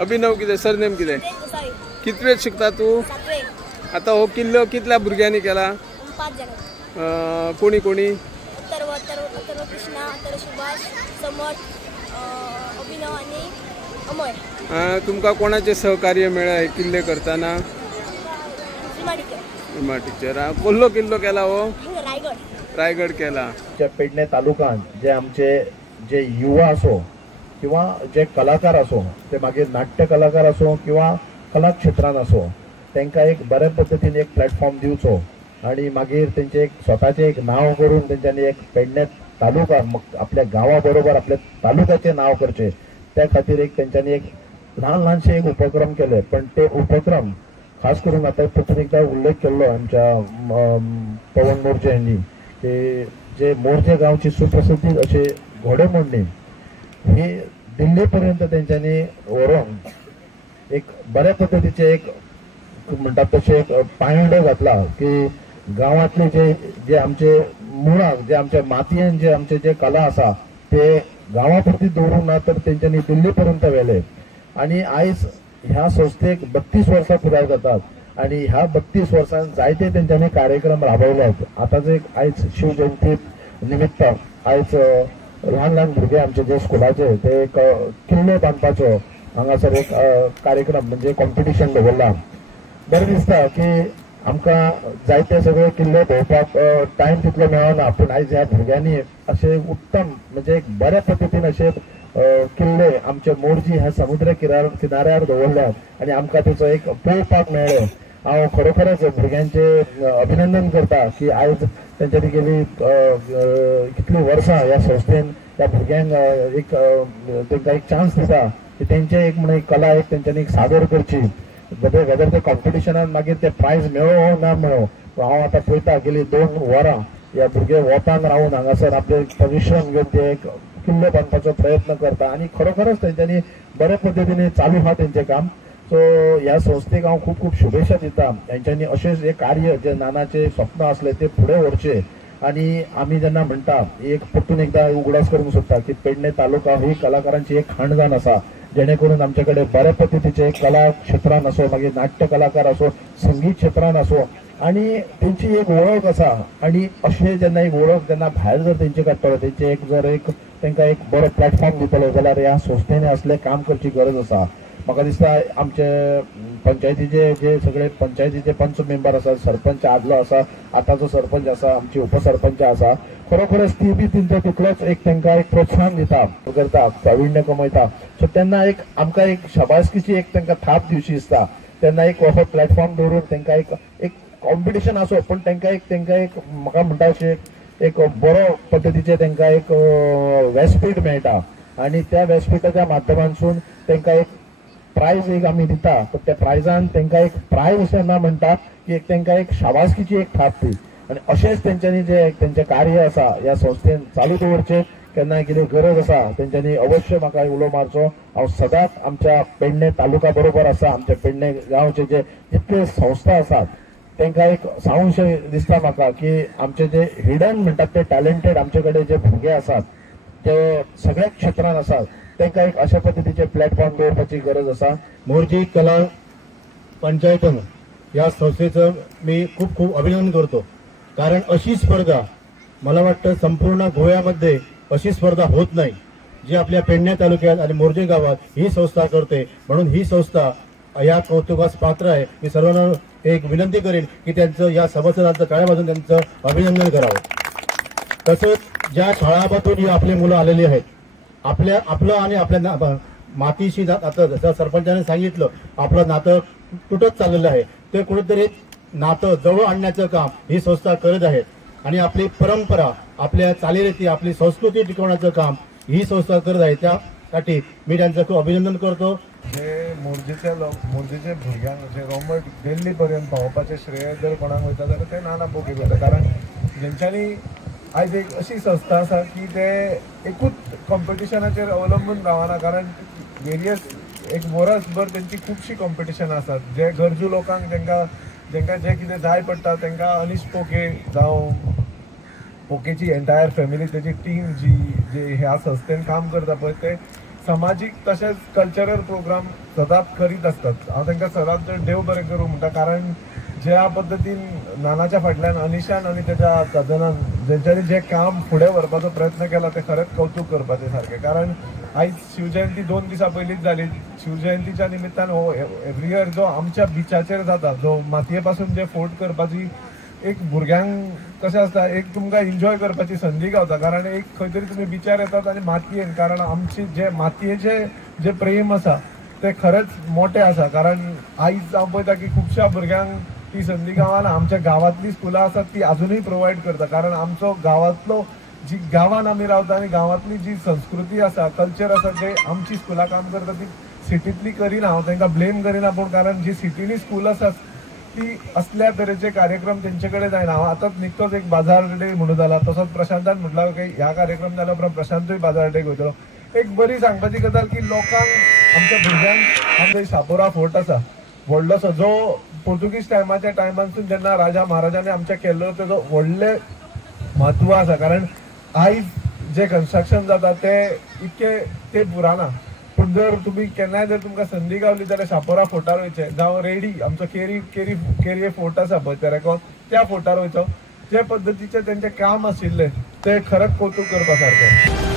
अभिनव कितें सरनेम कितें? कितवेत शिकता तू? आता हो किल्लो कितल्या भुरग्यांनी केला? 5 जण. कोणी कोणी? अथर्व कृष्णा, अथर्व सुभाष, समर्थ, अभिनव आणि अमर. तुमका कोणाचे सहकार्य मेळ्ळा हे किल्ले करताना? सीमा टीचर. कोल्हो किल्लो केला हो? रायगड केला. पेडणे तालुक्यात जे आमचे जे युवा असो किंवा जे कलाकार असो, ते मागीर नाट्य कलाकार असो किंवा कला क्षेत्रान असो, तांकां एक बऱ्या पद्धतीने एक प्लॅटफॉर्म दिवचो आणि मागीर तेंचे एक स्वताचे एक नाव करून तेंच्यांनी एक पेडणे तालुका आपल्या गावा बरोबर आपल्या तालुक्याचे नाव करचे, त्या खातीर एक तेंच्यांनी एक ल्हान ल्हानशे एक उपक्रम केले. पण ते उपक्रम खास करून आता परतून एकदा उल्लेख केल्लो आमच्या पवन मोर्चे यांनी की जे मोर्चे गावची सुप्रसिद्धी असे घोडेमोडणी हे दिल्लीपर्यंत त्यांच्यानी व्हरून एक बऱ्या पद्धतीचे एक म्हणतात तसे एक पांयडो घातला की गावातले जे जे आमचे मुळाक जे आमच्या मातयेन जे आमचे जे कला आसा ते गावापुरती दवरूंक ना तर तेंच्यांनी दिल्लीपर्यंत व्हेले. आणि आयज ह्या संस्थेक 32 वर्सां पुराय जातात आणि ह्या 32 वर्सांत जायते तेंच्यांनी कार्यक्रम राबयल्यात. आताच एक आयज शिवजयंती निमित्त आयज ल्हान ल्हान भुरगे आमचे जे स्कुलाचे ते एक किल्लो बांदपाचो हांगासर एक कार्यक्रम म्हणजे कॉम्पिटिशन दवरला. बरें दिसता की आमकां जायते सगळे किल्ले भोंवपाक टायम तितलो मेळना, पूण आयज ह्या भुरग्यांनी अशे उत्तम म्हणजे एक बऱ्या पद्धतीन अशे किल्ले आमचे मोरजी ह्या समुद्र किनाऱ्यार दवरल्यात आणि आमकां तेचो एक पळोवपाक मेळ्ळो. हांव खरोखरच भुरग्यांचे अभिनंदन करता की आयज तेंच्यांनी गेली कितली वर्सां ह्या संस्थेन त्या भुरग्यांक एक तांकां एक चान्स दिता की तेंचे एक म्हणून एक कला एक तेंच्यांनी एक सादर करची. वेदर ते कॉम्पिटिशनान मागीर ते प्रायज मेळो ना मेळो, हांव आतां पळयता गेली 2 वरां ह्या भुरगे वतान रावन हांगासर आपले परिश्रम घेवन ते एक किल्लो बांदपाचो प्रयत्न करता आणि खरोखरच तेंच्यांनी बऱ्या पद्धतीने चालू आहा तेंचें काम. सो ह्या संस्थेक हांव खूब खूब शुभेच्छा दिता. हेंच्यांनी अशेंच एक कार्य जे नानाचे स्वप्न आसले ते फुडें व्हरचे आणि आमी जेन्ना म्हणटा एक परतून एकदा उगडास करूंक सोदता की पेडणे तालुका ही कलाकारांची एक खणजान आसा, जेणे करून आमचे कडेन बऱ्या पद्धतीचे कला क्षेत्रान असो मागीर नाट्य कलाकार असो संगीत क्षेत्रान असो आणि तेंची एक वळख आसा. आणि अशें जेन्ना एक वळख जेन्ना भायर जर तेंचे काडटलो तेंचे एक जर एक तांकां एक बरो प्लॅटफॉर्म दितलो जाल्यार ह्या संस्थेने असले काम करची गरज आसा. म्हाका दिसता आमचे पंचायतीचे जे सगळे पंचायतीचे पंच मेंबर आसात, सरपंच आदलो आसा, आतांचो सरपंच आसा, आमची उपसरपंच आसा, खरोखरच ती बी तेंचो तितलोच एक तांकां एक प्रोत्साहन दिता करता प्राविण्य कमयता. सो तेन्ना एक आमकां एक शाबासकीची एक तांकां थाप दिवची दिसता. तेन्ना एक हो प्लॅटफॉर्म दवरून तांकां एक कॉम्पिटिशन असो पण तांकां एक म्हाका म्हणटा अशें एक बरो पद्धतीचे तांकां एक व्यासपीठ मेळटा आणि त्या व्यासपीठाच्या माध्यमांतसून तांकां एक प्रायज एक आमी दिता. तर त्या प्रायजान तांकां एक प्रायज अशें ना म्हणटा की एक तांकां एक शाबासकीची एक थाप दी. आणि अशेंच तेंच्यांनी जे तेंचें कार्य आसा ह्या संस्थेन चालू दवरचें. केन्नाय कितें गरज आसा तेंच्यांनी अवश्य म्हाका उलो मारचो. हांव सदांच आमच्या पेडणे तालुका बरोबर आसा. आमचे पेडणे गांवचे जे जितले संस्था आसात तांकां एक सांगूंशें दिसता म्हाका की आमचे जे हिडन म्हणटात ते टॅलंटेड आमचे कडेन जे भुरगे आसात ते सगळ्या क्षेत्रान आसात, तांकां एक अशा पद्धतीचे प्लॅटफॉर्म दवरपाची गरज आसा. मोरजी कला पंचायतन या संस्थेचं मी खूप खूप अभिनंदन करतो. कारण अशी स्पर्धा मला वाटतं संपूर्ण गोव्यामध्ये अशी स्पर्धा होत नाही जी आपल्या पेडणे तालुक्यात आणि मोरजे गावात ही संस्था करते. म्हणून ही संस्था या कौतुकास पात्र आहे. मी सर्वांना एक विनंती करेन की त्यांचं या सभासदांचं टाळ्या वाजवून त्यांचं अभिनंदन करावं. तसंच ज्या शाळांमधून ही आपली मुलं आलेली आहेत, आपलं आणि आपल्या मातीशी आता जसं सरपंचाने सांगितलं आपलं नातं तुटत चाललेलं आहे, ते कुठेतरी नातं जवळ आणण्याचं काम ही संस्था करत आहे. आणि आपली परंपरा, आपल्या चालीरीती, आपली संस्कृती टिकवण्याचं काम ही संस्था करत आहे. त्यासाठी मी त्यांचं खूप अभिनंदन करतो. जे मोरजेच्या भुरग्यांक जे रोमट दिल्ली पर्यंत पावपाचें श्रेय जर कोणाक वयता जाल्यार ते नाना पोगे वयता. कारण जेंच्यांनी आयज एक अशी संस्था आसा की ते एकूच कॉम्पिटिशनाचेर अवलंबून रावना. कारण वेरियस एक वर्सभर तेंची खुबशी कॉम्पिटिशनां आसात. जे गरजू लोकांक जेंकां जे कितें जाय पडटा तांकां अनीश पोके जावं पोकेची एंटायर फॅमिली, तेजी टीम जी ह्या संस्थेन काम करता पळय ते सामाजीक तशेंच कल्चरल प्रोग्राम सदांच करीत असतात. हांव तांकां सदांच देव बरें करूं म्हणटा, कारण ज्या पद्दतीन नानाच्या फाटल्यान अनिशान आनी तेच्या कजनान जेंच्यांनी जें काम फुडें व्हरपाचो प्रयत्न केला तें खरेंच कौतूक करपाचें सारकें. कारण आयज शिवजयंती 2 दिसां पयलींच जाली. शिवजयंतीच्या निमित्तान हो एवरी इयर जो आमच्या बिचाचेर जाता, जो मातये पासून जे फोट करपाची एक भुरग्यांक कशें आसता, एक तुमकां एन्जॉय करपाची संदी गावता. कारण एक खंय तरी तुमी बिचार येतात आनी मातयेन, कारण आमचे जे मातयेचे जे प्रेम आसा ते खरेंच मोठे आसा. कारण आयज हांव पळयता की खुबश्या भुरग्यांक ती संदी गांवान आमच्या गांवांतली स्कुलां आसात ती अजूनही प्रोवायड करता. कारण आमचो गांवांतलो जी गांवान आमी रावता आनी गांवांतली जी संस्कृती आसा, कल्चर आसा, ते आमची स्कुलां काम करता ती सिटींतली करिना. हांव तांकां ब्लेम करिना, पूण कारण जी सिटींनी स्कूल आसा ती असल्या तरेचे कार्यक्रम तेंचे कडेन जायना. हांव आतांच निकतोच एक बाजार डे म्हणून जाला, तसोच प्रशांतान म्हटला की ह्या कार्यक्रम जाल्या उपरांत प्रशांतूय बाजार डेक वयतलो. एक बरी सांगपाची गजाल की लोकांक, आमच्या भुरग्यांक आमचो शापोरा फोर्ट आसा व्हडलोसो, जो पोर्तुगीज टायमानसून जेन्ना राजा महाराजांनी आमच्या केल्लो तेजो व्हडले म्हत्व आसा. कारण आयज जे कन्स्ट्रक्शन जाता ते इतके ते पुराना, पूण जर तुमी केन्नाय जर तुमकां संदी गावली जाल्यार शापोरा फोर्टार वयचे, जावं रेडी आमचो केरी फोर्ट आसा पळय तेरेकोन, त्या फोर्टार वयचो. जे पद्दतीचे तेंचें काम आशिल्लें ते खरेंच कौतूक करपा सारकें.